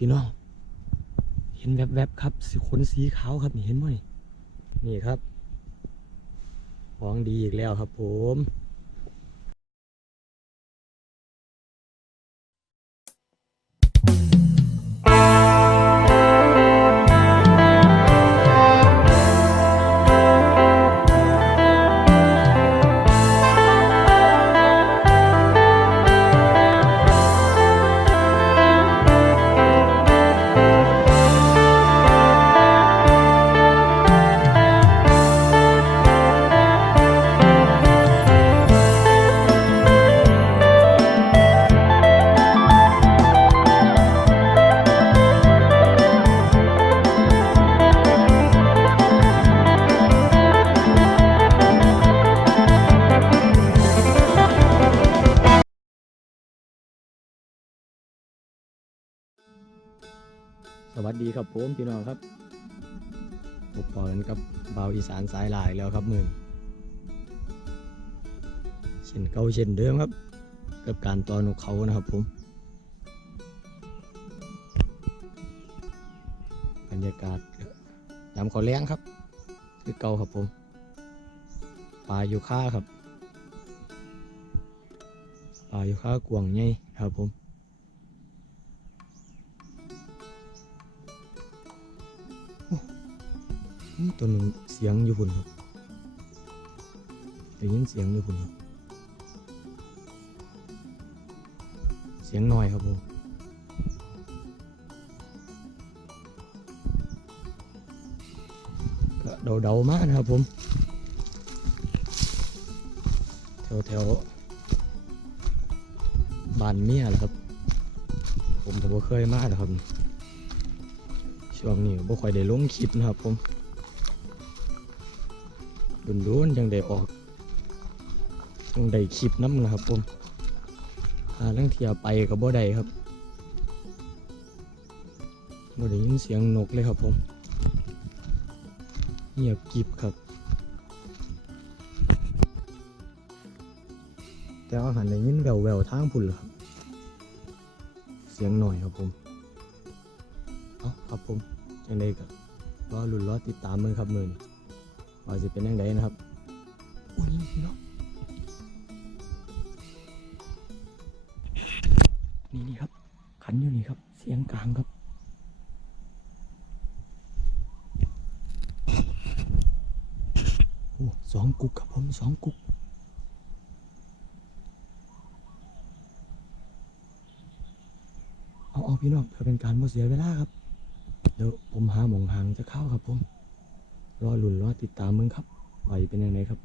พี่น้อง เห็นแวบๆครับสีขนสีขาวครับนี่เห็นไหมนี่ครับ ของดีอีกแล้วครับผม วัสดีครับผมพี่น้องครับพบกันกับเบาอีสานสายหลายแล้วครับมือนี้เช่นเก่าเช่นเดิมครับ กับการตอนนกเขานะครับผมบรรยากาศยามขาแล้งครับ คือเก่าครับผมป่าอยู่ค่าครับป่าอยู่ค่ากวางใหญ่ครับผม ตัวหนึ่งเสียงอยู่พุ่นครับได้ยินเสียงอยู่พุ่นครับ เสียงหน้อยครับผมก็เดาๆมากนะครับผม แถวแถวๆบ้านเมียแหละครับ ผมก็บ่เคยมาหรอกครับ ช่วงนี้บ่ค่อยได้ลงคลิปนะครับผม ดุนดุนๆจังได้ออกจังได้คลิปน้ำนะครับผมหาลังเทียไปกับบ่ได้ครับบ่ได้ยินเสียงนกเลยครับผมเงียบกิบครับ แต่ว่าหันได้ยินแววแววทางพุ่นเหรอครับ เสียงหน่อยครับผมเอาครับผมจังได้ก็รอหลุ้นรอติดตามมือครับมือ ว่าจะเป็นยังไงนะครับโอ้ยนี่พี่น้องนี่นี่ครับ ขันอยู่นี่ครับ เสียงกลางครับโอ้สองกุกครับผมสองกุกเอาเอาพี่น้องเพื่อเป็นการไม่เสียเวลาครับ เดี๋ยวผมหาหมองหางจะเข้าครับผม รอหลุนรอติดตามมึงครับ ไปเป็นยังไงครับ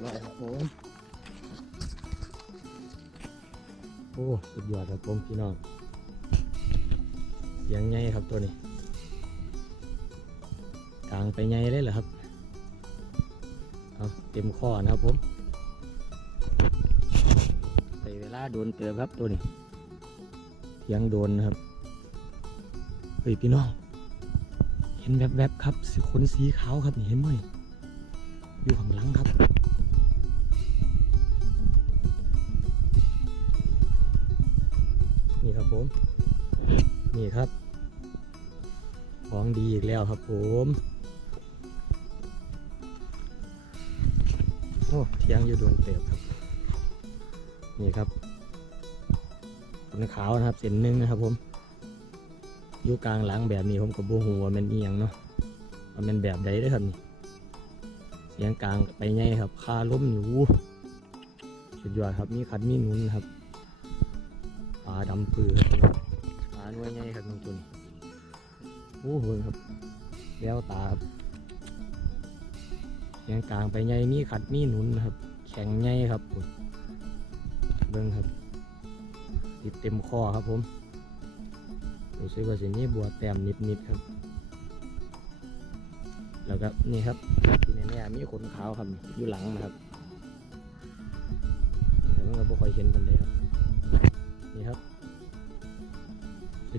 เรียบร้อยครับผมโอ้สุดยอดครับผมพี่น้องสียงไงครับตัวนี้กลางไปไงเลยเหรอครับเอาเต็มข้อนะครับผมใส่เวลาโดนเติมครับตัวนี้เทียงโดนนะครับเฮ้ยพี่น้องเห็นแวบๆครับสีขนสีขาวครับนี่เห็นไหมอยู่ข้างหลังครับ ผม นี่ครับ ของดีอีกแล้วครับผมโอ้เทียงอยู่โดนเติบครับ นี่ครับขนขาวนะครับเส้นหนึ่งนะครับ ผมอยู่กลางหลังแบบนี้ผมกับบูหัวแมันเอียงเนาะว่าแมันแบบใดด้อครับนี่เสียงกลางไปไงครับคาล้มอยู่สุดยอดครับมีขัดมีนุนครับ ดำปือครับปลาหน่วยไงครับน้องตัวนี้โอ้โหครับแล้วตาครับเสียงกลางไปไงมีขัดมีหนุนครับ แข็งไงครับเบิ้งครับ ติดเต็มคอครับผมรู้สึกว่าสินี้บัวแต้มนิดๆครับ แล้วก็นี่ครับที่แน่ๆมีขนขาวครับอยู่หลังนะครับนี่ครับมันก็บ่ค่อยเห็นกันเล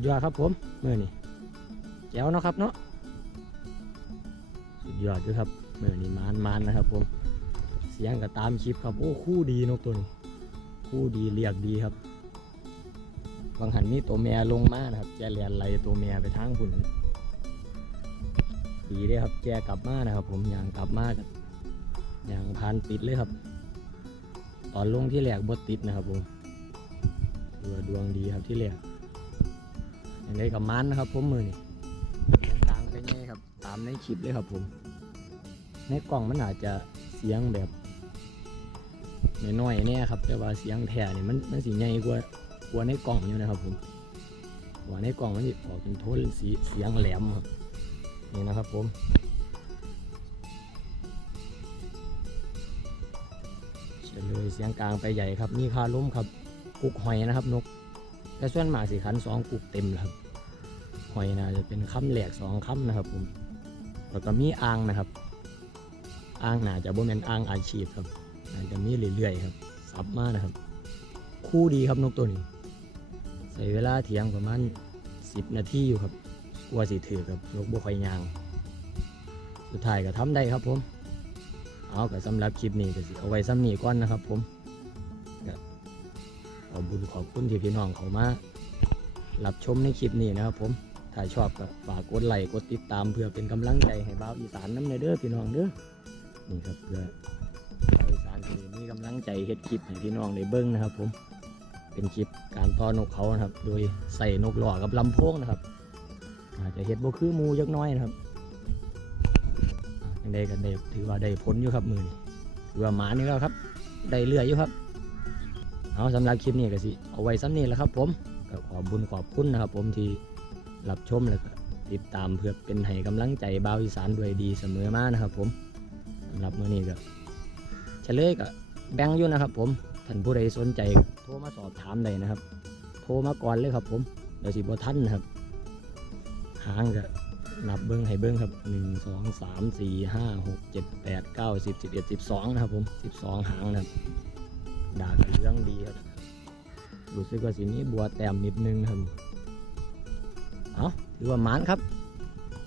ดยอดครับผมเมื่อนี่แจ๋วเนาะครับเนาะสุดยอดด้วยครับเมื่อนี่มานมานนะครับผม เสียงก็ตามคลิปครับ โอ้คู่ดีนกตัวนี้คู่ดีเรียกดีครับบางหันมีตัวแม่ลงมานะครับ แกเรียนไหลตัวแม่ไปทางพุ่นดีเลยครับ แกกลับมานะครับ ผมอย่างกลับมากันอย่างพานติดเลยครับ ตอนลงที่แหลกบดติดนะครับผมถือว่าดวงดีครับที่แหลก ย่างไรกับมันนะครับ ผมมือนี่เสียงกลางไปไงครับ ตามในคลิปเลยครับผม ในกล่องมันอาจจะเสียงแบบน้อยๆเนี่ยครับ แต่ว่าเสียงแท้นี่มันมันสีใหญ่กว่ากว่าในกล่องอยู่นะครับผมกว่าในกล่องมันจะออกเป็นโทนสีเสียงแหลมครับนี่นะครับผมเฉลยเสียงกลางไปใหญ่ครับ มีคาล้มครับกุกหอยนะครับนก แต่ส่วนมากสีขันสองกุกเต็มครับหอยนะจะเป็นคำแหลกสองคำนะครับผมแล้วก็มีอ่างนะครับอ่างหนาจะบ่แม่นอ่างอาชีพครับน่าจะมีเรื่อยๆครับซับมากนะครับ คู่ดีครับนกตัวนี้ ใส่เวลาเถียงประมาณ10นาทีอยู่ครับกลัวสิถือครับนกบ่ค่อยยาง สุดท้ายก็ทำได้ครับผม เอาก็สำหรับคลิปนี้ก็สิเอาไว้ซ้ำนี้ก่อนนะครับผม ขอบุญขอบคุณที่พี่น้องเขามารับชมในคลิปนี้นะครับผม ถ้าชอบก็ฝากกดไลค์กดติดตามเพื่อเป็นกำลังใจให้บ่าวอีสานน้ำในเด้อพี่น้องเด้อ นี่ครับเพื่อบ่าวอีสานที่มีกำลังใจเฮ็ดคลิปให้พี่น้องได้เบิ้งนะครับผม เป็นคลิปการต้อนนกเขานะครับ โดยใส่นกหล่อกับลำโพงนะครับ อาจจะเฮ็ดบ่คือหมูยักน้อยนะครับยังได้กันได้ถือว่าได้ผลอยู่ครับมือถือว่าหมานี่แล้วครับ ได้เรื่อยอยู่ครับ เอาสำหรับคลิปนี้ก็สิเอาไว้ซ้ำนี้แหล้วครับผมก็ขอบบุญขอบคุณนะครับ ผมที่รับชมแล้วก็ติดตามเพื่อเป็นให้กำลังใจบ่าวอีสานด้วยดีเสมอมานะครับ ผมสำหรับมื้อนี้ก็เฉลยก็แบ่งอยู่นะครับ ผมท่านผู้ใดสนใจโทรมาสอบถามได้นะครับ โทรมาก่อนเลยครับ ผมเดี๋ยวสิบ่ทันนะครับหางก็นับเบิ้งให้เบิ้งครับหนึ่งสองสามสี่ห้าหกเจ็ดแปดเก้าสิบสิบเอ็ดสิบสองนะครับผมสิบสองหางนะครับ ด่ากันเรื่องดีครับรู้สึกว่าสีนี้บัวแต้มนิดนึงครับเอาถือว่ามันครับ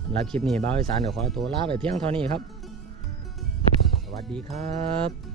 สำหรับคลิปนี้บ้าวอีสานเดี๋ยวขอตัวลาไปเพียงเท่านี้ครับ สวัสดีครับ